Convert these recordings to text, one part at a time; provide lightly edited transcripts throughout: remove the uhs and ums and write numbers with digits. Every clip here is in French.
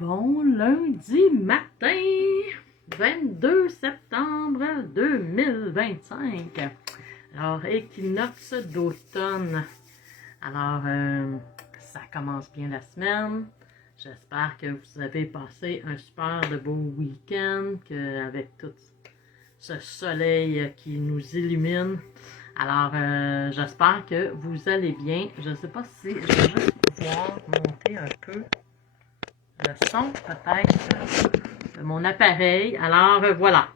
Bon lundi matin, 22 septembre 2025. Alors, équinoxe d'automne. Alors, ça commence bien la semaine. J'espère que vous avez passé un super de beau week-end, qu'avec tout ce soleil qui nous illumine. Alors, j'espère que vous allez bien. Je ne sais pas si je vais juste pouvoir monter un peu le son, peut-être, de mon appareil. Alors, voilà.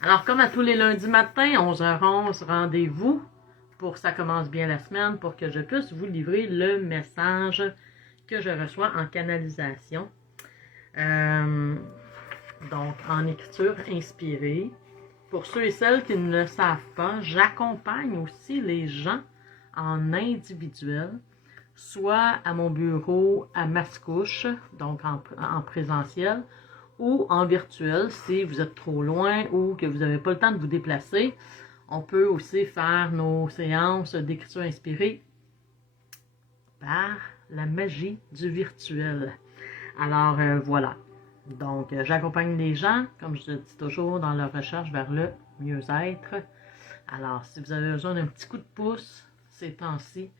Alors, comme à tous les lundis matins, 11h11, rendez-vous pour Ça commence bien la semaine, pour que je puisse vous livrer le message que je reçois en canalisation. Donc, en écriture inspirée. Pour ceux et celles qui ne le savent pas, j'accompagne aussi les gens en individuel, soit à mon bureau à Mascouche, donc en présentiel, ou en virtuel si vous êtes trop loin ou que vous n'avez pas le temps de vous déplacer. On peut aussi faire nos séances d'écriture inspirée par la magie du virtuel. Alors, voilà. Donc, j'accompagne les gens, comme je le dis toujours, dans leur recherche vers le mieux-être. Alors, si vous avez besoin d'un petit coup de pouce ces temps-ci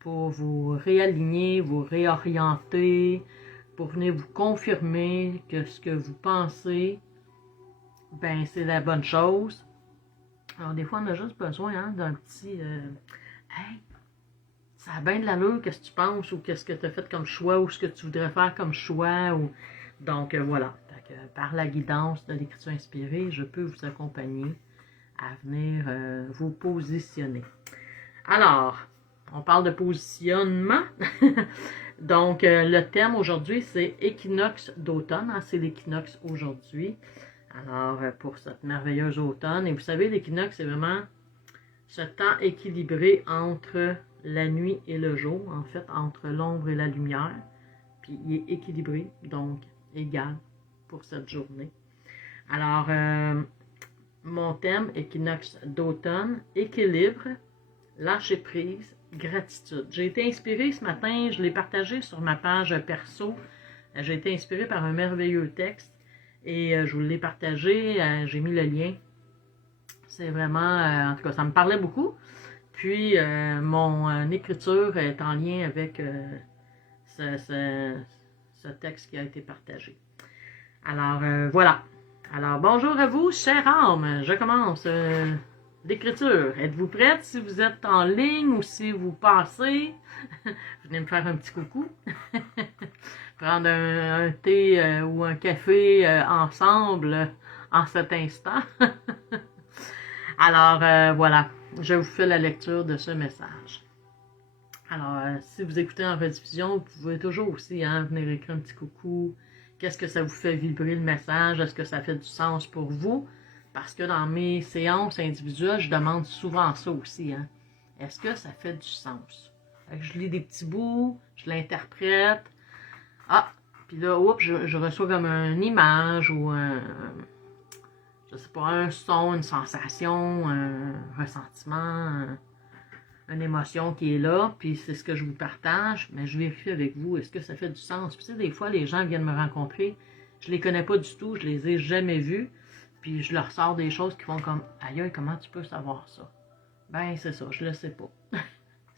pour vous réaligner, vous réorienter, pour venir vous confirmer que ce que vous pensez, ben c'est la bonne chose. Alors, des fois, on a juste besoin d'un petit hey, ça a bien de l'allure, qu'est-ce que tu penses, ou qu'est-ce que tu as fait comme choix, ou ce que tu voudrais faire comme choix. Donc, voilà. Par la guidance de l'écriture inspirée, je peux vous accompagner à venir vous positionner. Alors, on parle de positionnement. Donc, le thème aujourd'hui, c'est équinoxe d'automne. C'est l'équinoxe aujourd'hui. Alors, pour cette merveilleuse automne. Et vous savez, l'équinoxe, c'est vraiment ce temps équilibré entre la nuit et le jour. En fait, entre l'ombre et la lumière. Puis, il est équilibré, donc égal pour cette journée. Alors, mon thème, équinoxe d'automne, équilibre, lâcher prise, gratitude. J'ai été inspirée ce matin, je l'ai partagé sur ma page perso. J'ai été inspirée par un merveilleux texte et je vous l'ai partagé, j'ai mis le lien. C'est vraiment, en tout cas, ça me parlait beaucoup. Puis, mon écriture est en lien avec ce texte qui a été partagé. Alors, voilà. Alors, bonjour à vous, chère âme. Je commence l'écriture. Êtes-vous prête? Si vous êtes en ligne ou si vous passez, venez me faire un petit coucou. Prendre un thé ou un café ensemble en cet instant. Alors, voilà. Je vous fais la lecture de ce message. Alors, si vous écoutez en rediffusion, vous pouvez toujours aussi venir écrire un petit coucou. Qu'est-ce que ça vous fait vibrer le message? Est-ce que ça fait du sens pour vous? Parce que dans mes séances individuelles, je demande souvent ça aussi. Est-ce que ça fait du sens? Fait que je lis des petits bouts, je l'interprète. Puis là, je reçois comme une image ou je sais pas, un son, une sensation, un ressentiment, une émotion qui est là, puis c'est ce que je vous partage, mais je vérifie avec vous, est-ce que ça fait du sens? Puis tu sais, des fois, les gens viennent me rencontrer, je les connais pas du tout, je les ai jamais vus, puis je leur sors des choses qui font comme, aïe, comment tu peux savoir ça? Ben, c'est ça, je le sais pas.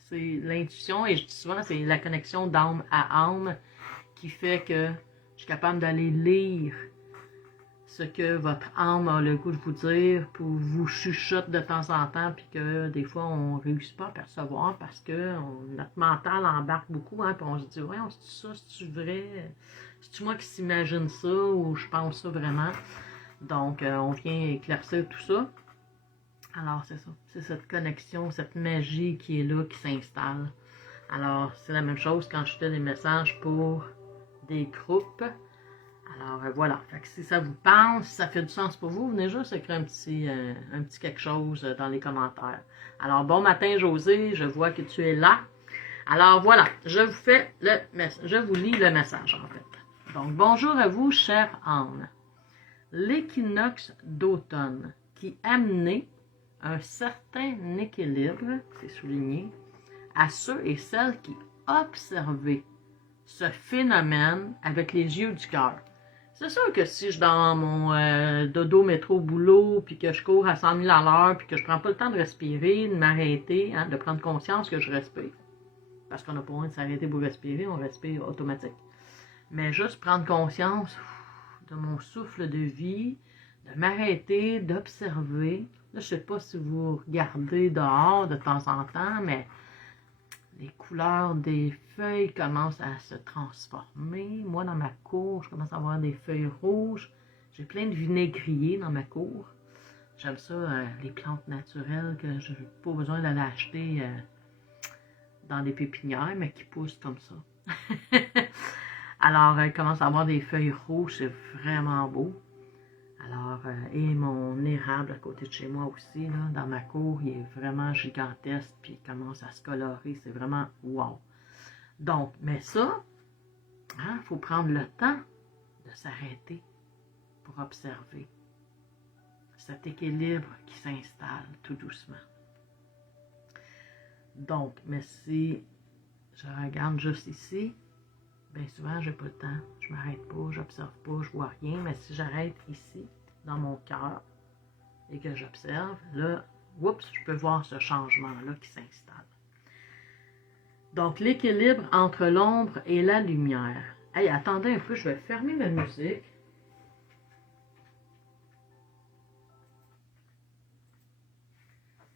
C'est l'intuition, et je dis souvent, c'est la connexion d'âme à âme qui fait que je suis capable d'aller lire ce que votre âme a le goût de vous dire, pour vous chuchote de temps en temps, puis que des fois, on ne réussit pas à percevoir parce que notre mental embarque beaucoup, puis on se dit, ouais, c'est ça, c'est-tu vrai? C'est-tu moi qui s'imagine ça, ou je pense ça vraiment? Donc, on vient éclaircir tout ça. Alors, c'est ça. C'est cette connexion, cette magie qui est là, qui s'installe. Alors, c'est la même chose quand je fais des messages pour des groupes. Alors, voilà. Fait que si ça vous parle, si ça fait du sens pour vous, venez juste écrire un petit quelque chose dans les commentaires. Alors, bon matin, José. Je vois que tu es là. Alors, voilà. Je vous lis le message, en fait. Donc, bonjour à vous, chère âme. L'équinoxe d'automne qui amenait un certain équilibre, c'est souligné, à ceux et celles qui observaient ce phénomène avec les yeux du cœur. C'est sûr que si je suis dans mon dodo métro boulot, puis que je cours à 100 000 à l'heure, puis que je prends pas le temps de respirer, de m'arrêter, hein, de prendre conscience que je respire, parce qu'on n'a pas besoin de s'arrêter pour respirer, on respire automatique. Mais juste prendre conscience de mon souffle de vie, de m'arrêter, d'observer. Là, je sais pas si vous regardez dehors de temps en temps, mais les couleurs des feuilles commencent à se transformer. Moi, dans ma cour, je commence à avoir des feuilles rouges. J'ai plein de vinaigriers dans ma cour. J'aime ça, les plantes naturelles que je n'ai pas besoin d'aller acheter dans des pépinières, mais qui poussent comme ça. Alors, elle commence à avoir des feuilles rouges, c'est vraiment beau. Alors, et mon érable à côté de chez moi aussi, là, dans ma cour, il est vraiment gigantesque, puis il commence à se colorer, c'est vraiment wow. Donc, mais ça, il faut prendre le temps de s'arrêter pour observer cet équilibre qui s'installe tout doucement. Donc, mais si je regarde juste ici, bien souvent, j'ai pas le temps, je m'arrête pas, j'observe pas, je vois rien, mais si j'arrête ici, dans mon cœur, et que j'observe, là, oups, je peux voir ce changement-là qui s'installe. Donc, l'équilibre entre l'ombre et la lumière. Hey, attendez un peu, je vais fermer ma musique.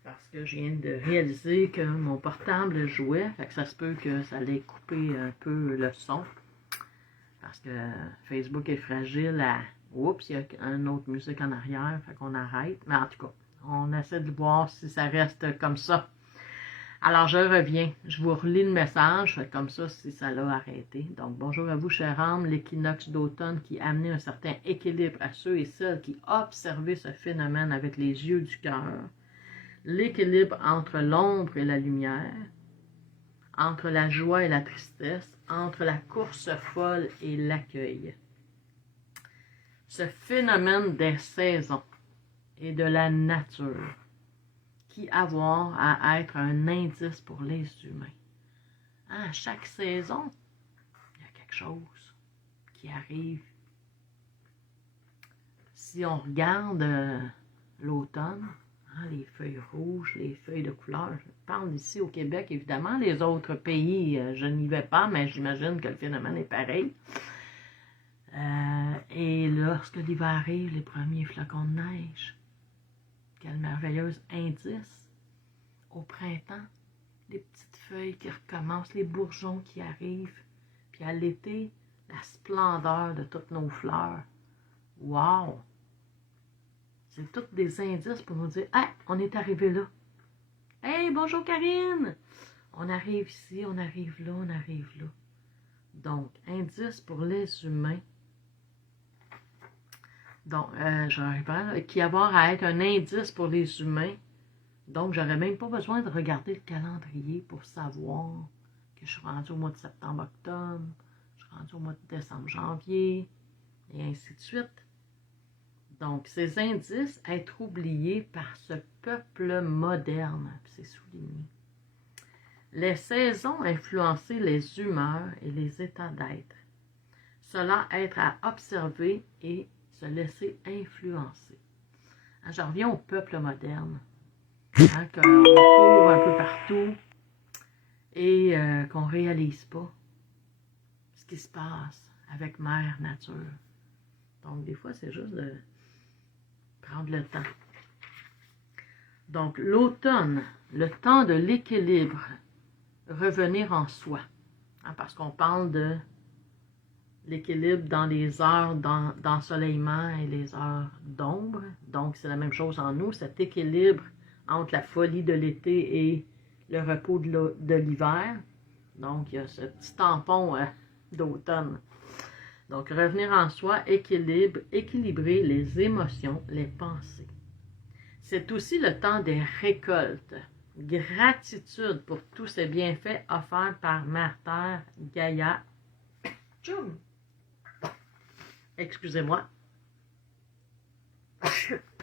Parce que je viens de réaliser que mon portable jouait, fait que ça se peut que ça allait couper un peu le son. Parce que Facebook est fragile à... Oups, il y a une autre musique en arrière, fait qu'on arrête. Mais en tout cas, on essaie de voir si ça reste comme ça. Alors, je reviens. Je vous relis le message, fait comme ça, si ça l'a arrêté. Donc, bonjour à vous, chère âme, l'équinoxe d'automne qui a amené un certain équilibre à ceux et celles qui observaient ce phénomène avec les yeux du cœur. L'équilibre entre l'ombre et la lumière, entre la joie et la tristesse, entre la course folle et l'accueil. Ce phénomène des saisons et de la nature qui avoir à être un indice pour les humains. À chaque saison, il y a quelque chose qui arrive. Si on regarde l'automne, les feuilles rouges, les feuilles de couleur, je parle ici au Québec, évidemment, les autres pays, je n'y vais pas, mais j'imagine que le phénomène est pareil. Et lorsque l'hiver arrive, les premiers flocons de neige, quel merveilleux indice. Au printemps, les petites feuilles qui recommencent, les bourgeons qui arrivent, puis à l'été, la splendeur de toutes nos fleurs. Wow! C'est tous des indices pour nous dire « Hey, on est arrivé là! Hey, bonjour Karine! On arrive ici, on arrive là, on arrive là. » Donc, indice pour les humains. Donc, qui avoir à être un indice pour les humains. Donc, j'aurais même pas besoin de regarder le calendrier pour savoir que je suis rendue au mois de septembre-octobre, je suis rendue au mois de décembre-janvier, et ainsi de suite. Donc, ces indices, être oubliés par ce peuple moderne, c'est souligné. Les saisons influencer les humeurs et les états d'être. Cela être à observer et se laisser influencer. Je reviens au peuple moderne, qu'on court un peu partout et qu'on ne réalise pas ce qui se passe avec Mère Nature. Donc, des fois, c'est juste de prendre le temps. Donc, l'automne, le temps de l'équilibre, revenir en soi. Parce qu'on parle de l'équilibre dans les heures d'ensoleillement et les heures d'ombre. Donc, c'est la même chose en nous, cet équilibre entre la folie de l'été et le repos de l'hiver. Donc, il y a ce petit tampon d'automne. Donc, revenir en soi, équilibrer les émotions, les pensées. C'est aussi le temps des récoltes. Gratitude pour tous ces bienfaits offerts par Mère Terre, Gaïa. Tchoum! Excusez-moi.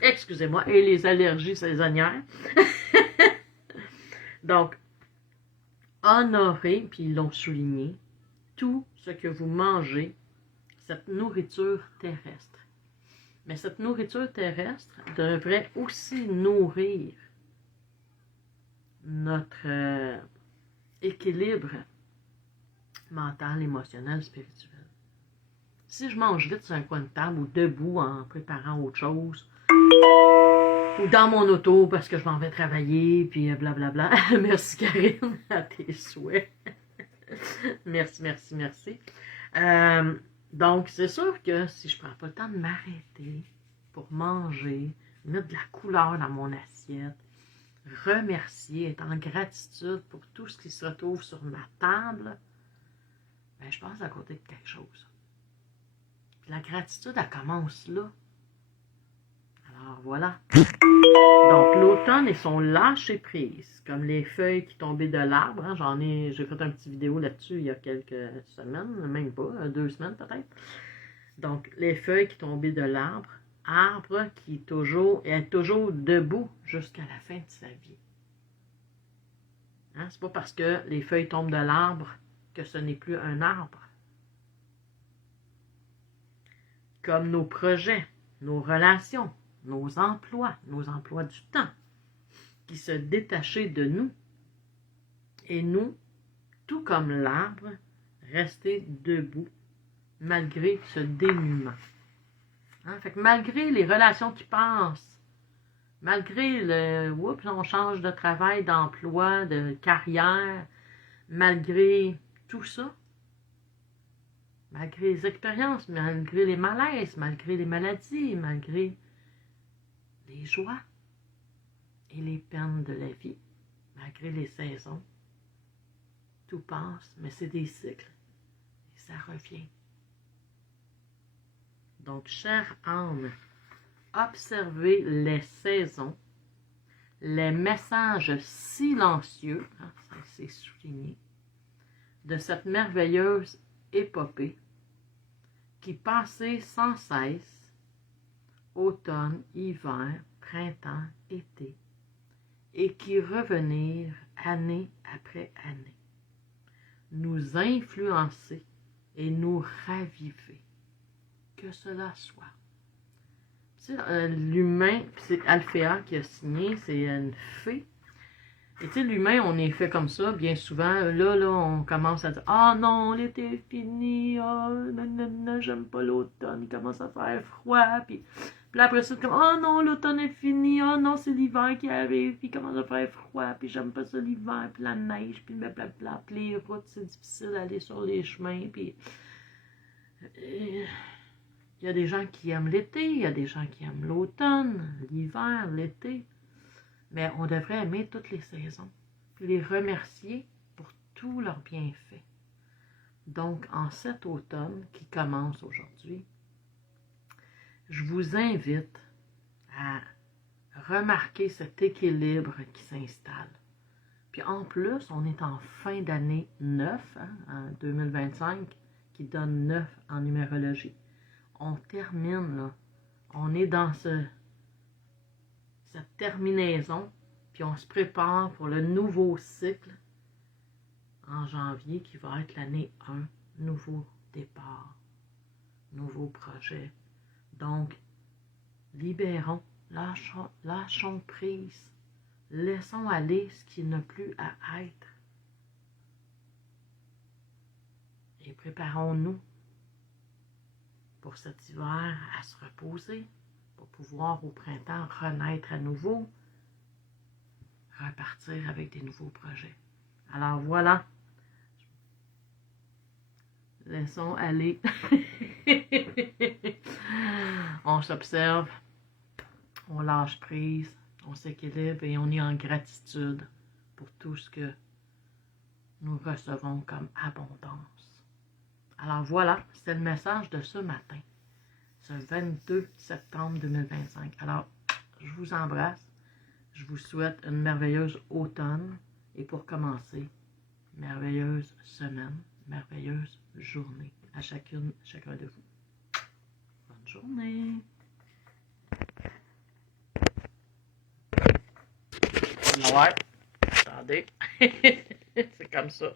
Excusez-moi. Et les allergies saisonnières. Donc, honorer, puis ils l'ont souligné, tout ce que vous mangez, cette nourriture terrestre. Mais cette nourriture terrestre devrait aussi nourrir notre équilibre mental, émotionnel, spirituel. Si je mange vite sur un coin de table ou debout en préparant autre chose, ou dans mon auto parce que je m'en vais travailler, puis blablabla. Merci Karine, à tes souhaits. Merci, merci, merci. Donc, c'est sûr que si je prends pas le temps de m'arrêter pour manger, mettre de la couleur dans mon assiette, remercier, être en gratitude pour tout ce qui se retrouve sur ma table, ben, je passe à côté de quelque chose. Puis la gratitude, elle commence là. Alors, voilà. Donc, l'automne et son lâcher-prise, comme les feuilles qui tombaient de l'arbre. Hein, j'ai fait une petite vidéo là-dessus il y a quelques semaines, même pas, 2 semaines peut-être. Donc, les feuilles qui tombaient de l'arbre, arbre qui est toujours debout jusqu'à la fin de sa vie. Hein, c'est pas parce que les feuilles tombent de l'arbre que ce n'est plus un arbre. Comme nos projets, nos relations, nos emplois du temps, qui se détachaient de nous. Et nous, tout comme l'arbre, rester debout malgré ce dénuement. Hein? Fait que malgré les relations qui passent, malgré on change de travail, d'emploi, de carrière, malgré tout ça, malgré les expériences, malgré les malaises, malgré les maladies, malgré les joies et les peines de la vie, malgré les saisons, tout passe, mais c'est des cycles et ça revient. Donc, chère âme, observez les saisons, les messages silencieux, hein, c'est souligné, de cette merveilleuse épopée qui passait sans cesse, automne, hiver, printemps, été, et qui revenir année après année, nous influencer et nous raviver. Que cela soit. L'humain, c'est Alphéa qui a signé, c'est une fée. Et tu sais, l'humain, on est fait comme ça, bien souvent. Là, on commence à dire « Ah non, l'été est fini, j'aime pas l'automne, il commence à faire froid. » Puis après ça, comme « Oh non, l'automne est fini, oh non, c'est l'hiver qui arrive, puis il commence à faire froid, puis j'aime pas ça l'hiver, puis la neige, puis blablabla, puis les routes, c'est difficile d'aller sur les chemins, puis... Il y a des gens qui aiment l'été, il y a des gens qui aiment l'automne, l'hiver, l'été. Mais on devrait aimer toutes les saisons, puis les remercier pour tous leurs bienfaits. Donc, en cet automne qui commence aujourd'hui, je vous invite à remarquer cet équilibre qui s'installe. Puis en plus, on est en fin d'année 9, hein, en 2025, qui donne 9 en numérologie. On termine, là. On est dans cette terminaison, puis on se prépare pour le nouveau cycle en janvier qui va être l'année 1, nouveau départ, nouveau projet. Donc, libérons, lâchons prise, laissons aller ce qui n'a plus à être et préparons-nous pour cet hiver à se reposer, pour pouvoir au printemps renaître à nouveau, repartir avec des nouveaux projets. Alors voilà, laissons aller. On s'observe, on lâche prise, on s'équilibre et on est en gratitude pour tout ce que nous recevons comme abondance. Alors voilà, c'était le message de ce matin, ce 22 septembre 2025. Alors, je vous embrasse, je vous souhaite une merveilleuse automne et pour commencer, merveilleuse semaine, merveilleuse journée à chacun de vous. Bonne journée! Ouais, attendez, c'est comme ça.